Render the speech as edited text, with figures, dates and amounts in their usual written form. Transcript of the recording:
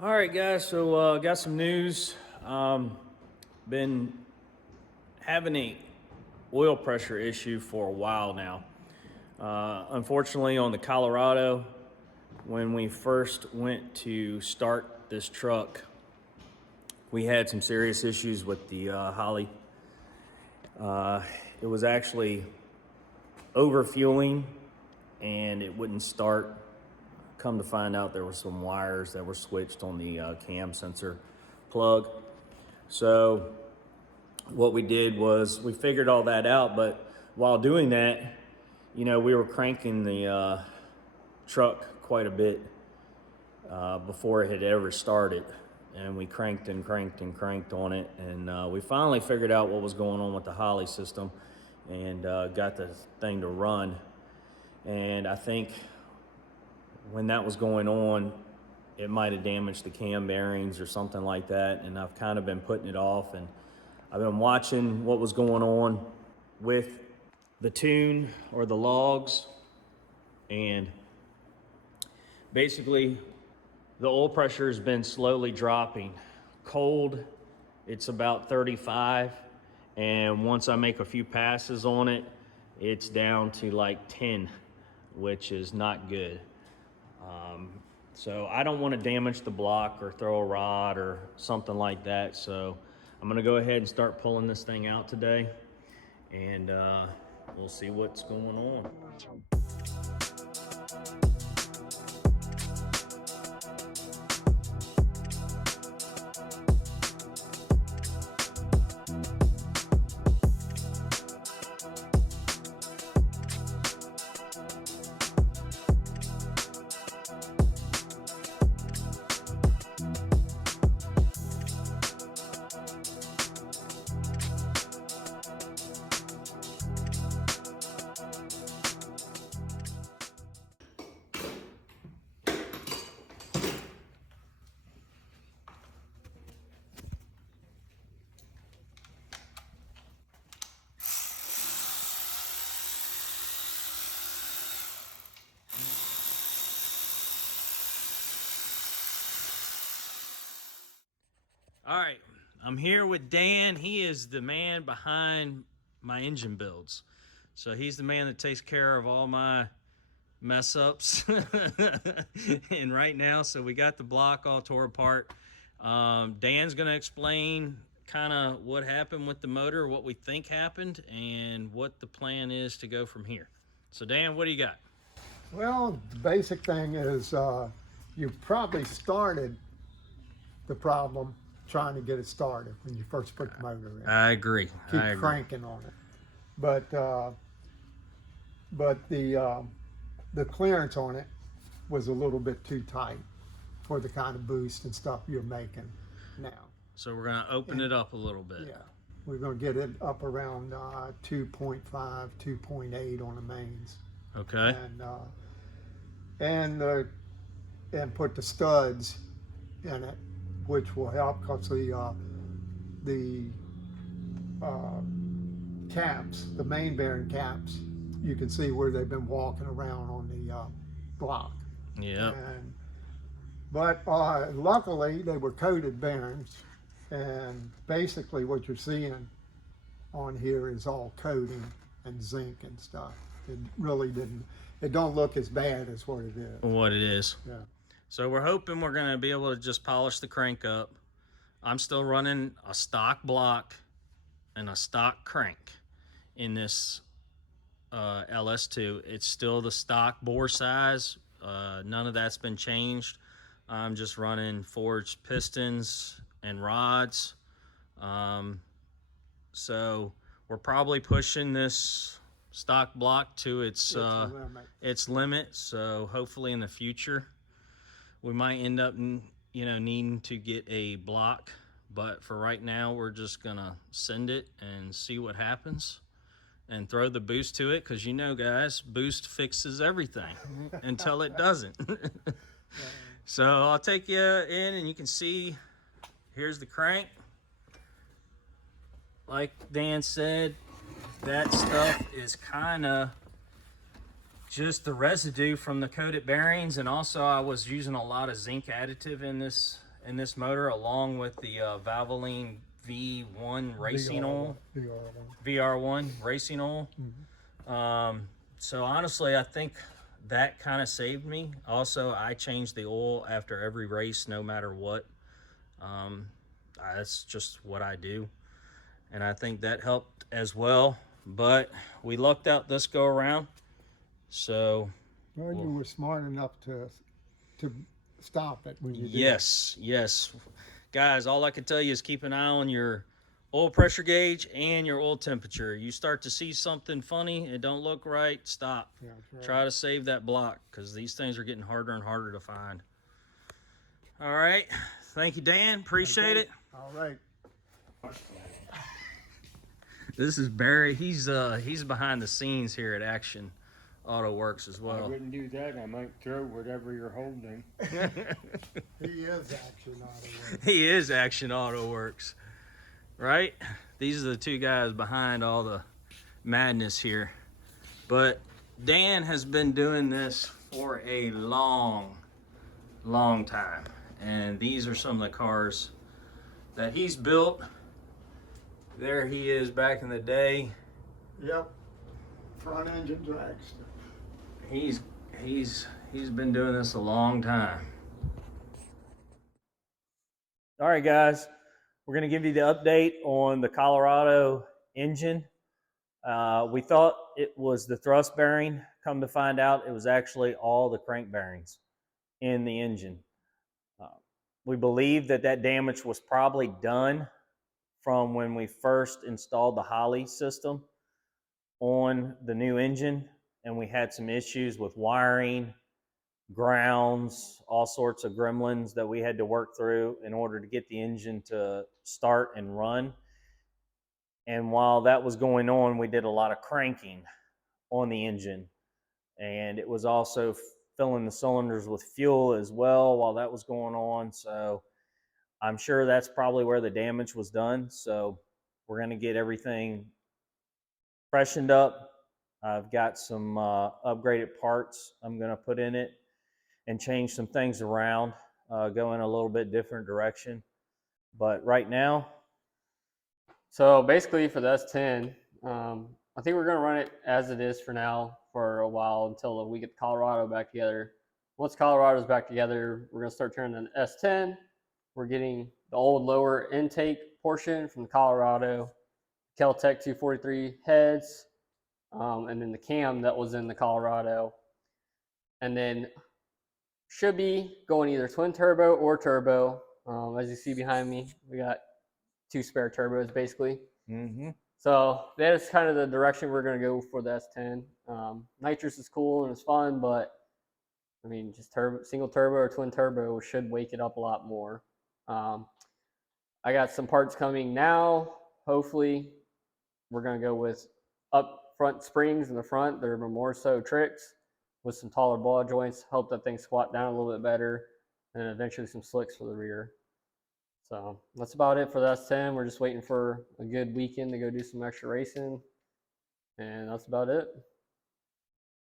All right, guys. So got some news. Been having a oil pressure issue for a while now. Unfortunately, on the Colorado, when we first went to start this truck, we had some serious issues with the Holly. It was actually overfueling, and it wouldn't start. Come to find out, there were some wires that were switched on the cam sensor plug. So what we did was we figured all that out, but while doing that, we were cranking the truck quite a bit before it had ever started. And we cranked and cranked and cranked on it. And we finally figured out what was going on with the Holly system and got the thing to run. And I think when that was going on, it might have damaged the cam bearings or something like that. And I've kind of been putting it off, and I've been watching what was going on with the tune or the logs. And basically, the oil pressure has been slowly dropping. Cold, it's about 35. And once I make a few passes on it, it's down to like 10, which is not good. So I don't want to damage the block or throw a rod or something like that. So I'm going to go ahead and start pulling this thing out today, and we'll see what's going on. All right, I'm here with Dan. He is the man behind my engine builds. So he's the man that takes care of all my mess ups. And right now, so we got the block all tore apart. Dan's going to explain kind of what happened with the motor, what we think happened, and what the plan is to go from here. So Dan, what do you got? Well, the basic thing is you probably started the problem trying to get it started when you first put the motor in. I agree. Keep cranking on it. But the clearance on it was a little bit too tight for the kind of boost and stuff you're making now. So we're going to open it up a little bit. Yeah. We're going to get it up around 2.5, 2.8 on the mains. Okay. And put the studs in it, which will help because the caps, the main bearing caps, you can see where they've been walking around on the block. Yeah. But luckily they were coated bearings, and basically what you're seeing on here is all coating and zinc and stuff. It really didn't. It don't look as bad as what it is. What it is. Yeah. So we're hoping we're going to be able to just polish the crank up. I'm still running a stock block and a stock crank in this LS2. It's still the stock bore size. None of that's been changed. I'm just running forged pistons and rods. So we're probably pushing this stock block to its limit. So hopefully in the future we might end up needing to get a block, but for right now we're just gonna send it and see what happens and throw the boost to it, because guys, boost fixes everything until it doesn't. So I'll take you in and you can see, here's the crank. Like Dan said, that stuff is kind of just the residue from the coated bearings, and also I was using a lot of zinc additive in this in this motor, along with the Valvoline V1 racing oil, VR1 racing oil. So honestly, I think that kind of saved me. Also, I changed the oil after every race, no matter what. That's just what I do, and I think that helped as well. But we lucked out this go around. So Well, you were smart enough to stop it when you did. yes, guys. All I can tell you is keep an eye on your oil pressure gauge and your oil temperature. You start to see something funny, it don't look right, stop. Yeah, that's right. Try to save that block, because these things are getting harder and harder to find. All right, thank you, Dan. Appreciate it. All right. This is Barry. He's behind the scenes here at Action Auto Works as I well. wouldn't do that. I might throw whatever you're holding. He is Action Auto Works. He is Action Auto Works, right? These are the two guys behind all the madness here. But Dan has been doing this for a long time. And these are some of the cars that he's built. There he is back in the day. Yep. Front engine dragster. He's been doing this a long time. All right, guys, we're going to give you the update on the Colorado engine. We thought it was the thrust bearing. Come to find out, it was actually all the crank bearings in the engine. We believe that damage was probably done from when we first installed the Holley system on the new engine, and we had some issues with wiring, grounds, all sorts of gremlins that we had to work through in order to get the engine to start and run. And while that was going on, we did a lot of cranking on the engine, and it was also filling the cylinders with fuel as well while that was going on. So I'm sure that's probably where the damage was done. So we're going to get everything freshened up. I've got some upgraded parts I'm going to put in it and change some things around, go in a little bit different direction. But right now, so basically for the S10, I think we're going to run it as it is for now for a while until we get Colorado back together. Once Colorado's back together, we're going to start turning the S10. We're getting the old lower intake portion from the Colorado, Keltec 243 heads, and then the cam that was in the Colorado. And then should be going either twin turbo or turbo. As you see behind me, we got 2 spare turbos basically. So that is kind of the direction we're going to go for the S10. Nitrous is cool and it's fun, but I mean, just single turbo or twin turbo should wake it up a lot more. I got some parts coming now. Hopefully, we're going to go with up front springs in the front. They're more so tricks with some taller ball joints, help that thing squat down a little bit better, and then eventually some slicks for the rear. So that's about it for the S10. We're just waiting for a good weekend to go do some extra racing, and that's about it.